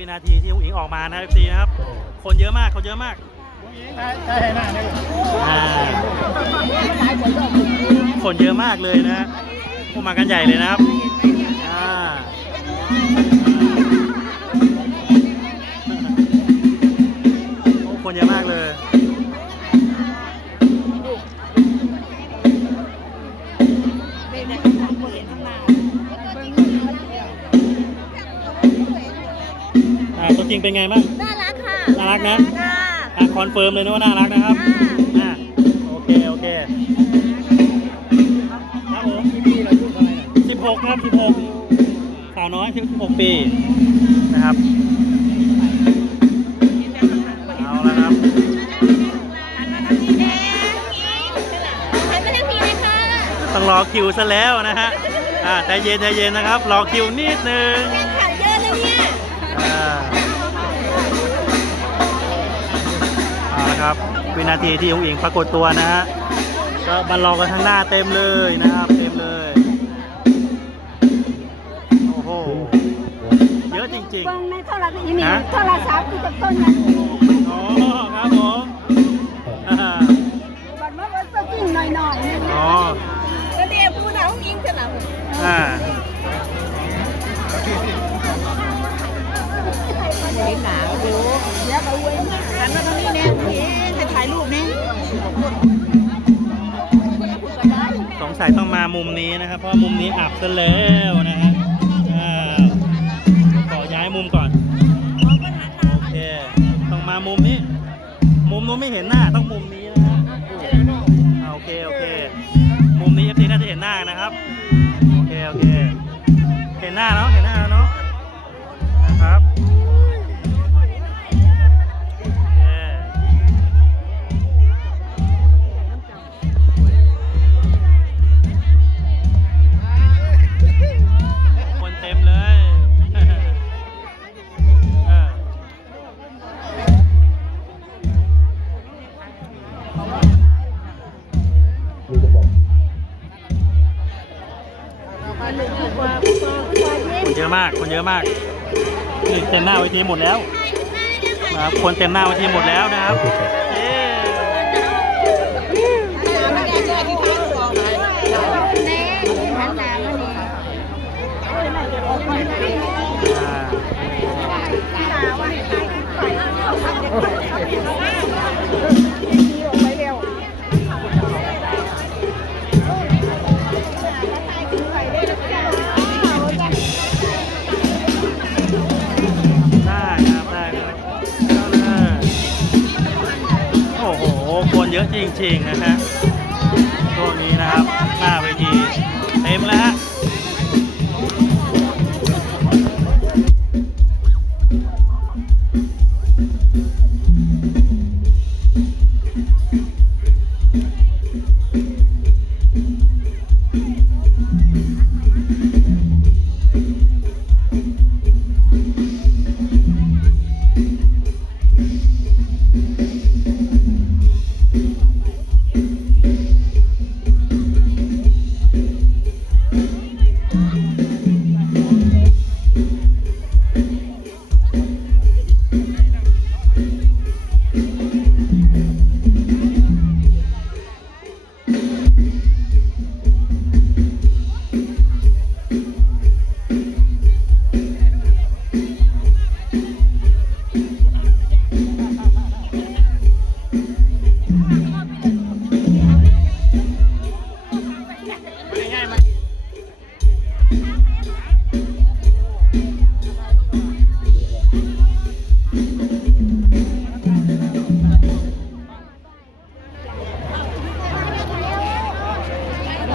วินาทีที่อุ้งอิงออกมานะ FC นะครับ คนเยอะมากคนเยอะมากอ่าคนเยอะมากเลยนะฮะพวกมากันใหญ่เลยนะครับอ่าโอ้คนเยอะมากเลย งเป็นไงบ้าง น่ารักค่ะน่ารักนะ ค่ะอะคอนเฟิร์มเลยนะว่าน่ารักนะครับอะโอเค โอเค ครับผมพี่เราพูดอะไรอะสิบหกครับสิบหกสาวน้อยสิบหกปีนะครับ เอาแล้วครับหันมาทางนี้แดงหันมาทางนี้เลยค่ะต้องรอคิวซะแล้วนะฮะอ่าใจเย็นใจเย็นนะครับ รอคิวนิดนึง เอาละครับ วินาทีที่องค์อิงปรากฏตัวนะฮะก็บรรลอกันข้างหน้าเต็มเลยนะครับ เต็มเลยโอ้โหเยอะจริงเบิ่งในโทรศัพท์นี่ฮะ โทรศัพท์คือจะต้นนั้นๆอ๋อครับผมอ่าบัดมาว่าตัวจริงหน่อยๆนึงอ๋อก็เรียกผู้น้องยิงจะหลับอ่าเห็นหนาวดู เดี๋ยวก็เว้หันมาทางนี้แน่จะถ่ายรูปนี่สงสัยต้องมามุมนี้นะครับ เพราะมุมนี้อับซะแล้วนะฮะอ่าขอย้ายมุมก่อน โอเค ต้องมามุมนี้ มุมนู้นไม่เห็นหน้า ต้องมุมนี้นะฮะโอเค โอเค มุมนี้ FT น่าจะเห็นหน้านะครับ โอเค โอเค เห็นหน้าแล้วาก คนเยอะมาก นี่เต็มหน้าเวทีหมดแล้วนะครับคนเต็มหน้าเวทีหมดแล้วนะครับ อะจริงๆนะฮะช่วงนี้นะครับ หน้าเวทีเต็มแล้วฮะ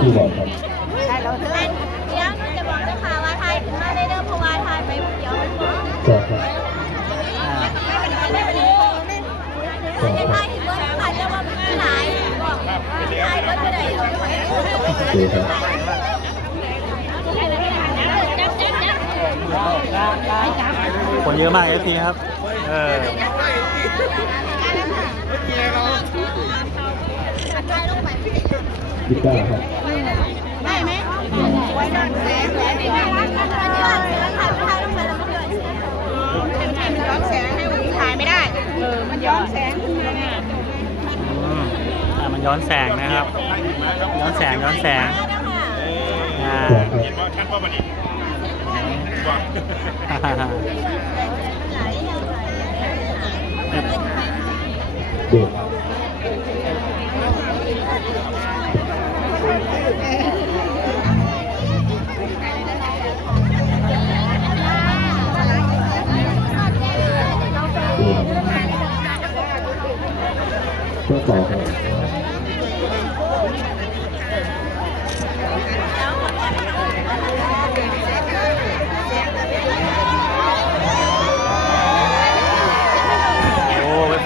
ถึงว่าถ่ายแล้วว่ามันหลายบอกถ่ายก็ไม่ได้เอาไปโอเคครับคนเยอะมาก FT ครับ เออยี่สิบเก้าครับ อ่ายไม่ได้เออมันย้อนแสงนะครับ ย้อนแสงย้อนแสงอ่าเห็นว่าชัดว่ามันนี่ว่า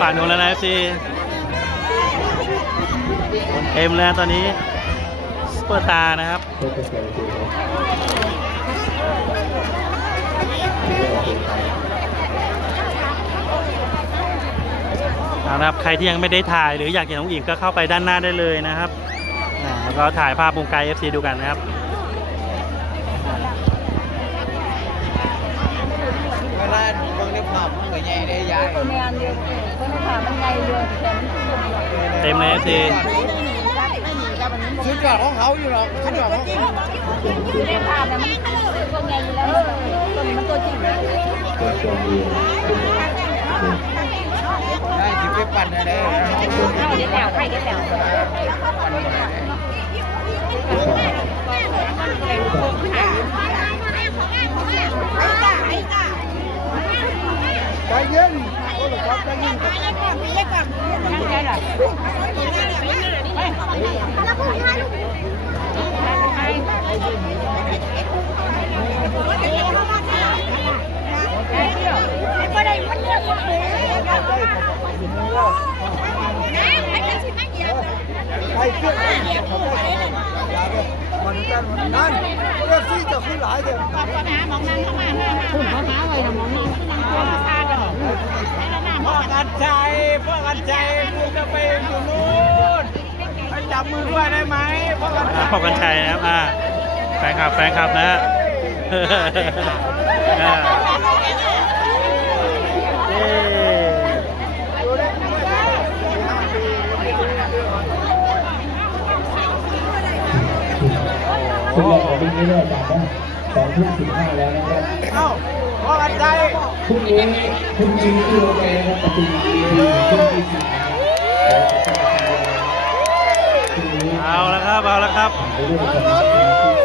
ฝั่งนู้นแล้วนะพี่คนเต็มแล้วตอนนี้ซุปเปอร์ตานะครับเพื่อจะครับ ใครที่ยังไม่ได้ถ่ายหรืออยากเห็นน้องอิงก็เข้าไปด้านหน้าได้เลยนะครับแล้วก็ถ่ายภาพวงไกล FC ดูกันนะครับ เวลาเบิ่งในภาพมันก็ใหญ่ได้ยายตัวแนวเดียวตัวนี้ค่ะมันไงเดียวแต่มันขึ้นเดียวเต็มเลย FC สุดยอดของเขาอยู่หรอกสุดยอดของเขาอยู่ในภาพนะมันตัวไงอยู่แล้วตัวนี้มันตัวจริงเพื่อความเรียนเป็นเด็กได้จิบไปปั่นอะไรเข้าเดี๋ยวแถวให้เดี๋ยวแถวใจเย็นโอ้โหครั ใจเย็นนั่งได้หรอไม่ได้มันเลือกคนอื่นนะไม่ได้ชิมไม่เกี่ยวใจเครื่องอย่าเลยมันกันมันนั่นเรื่องที่จะขึ้นหลายเดี๋ยวก็หามองนั่งเข้ามาหน้าคุณเขาหาไว้นะมองนี่นั่ง ตัวมาซาดอกให้เราหน้าพ่อกันใจพ่อกันใจกูจะไปอยู่นู้นไปจับมือด้วยได้ไหมพ่อกันใจอ่าพบกันชัยนะครับอ่าแฟนคลับแฟนคลับนะฮะอ่าเย้คุณแรกของพี่ นี่เนี่ยจากว่าสองทุ่มสิบห้าแล้วนะครับเอ้าพ่อกันใจพรุ่งนี้พรุ่งนี้ที่โรงแรมนะคประตูดีดีพรุ่งนี้สี่พรุ่งนี้เอาแล้วครับ เอาแล้วครับไปด้วยกันนะครับ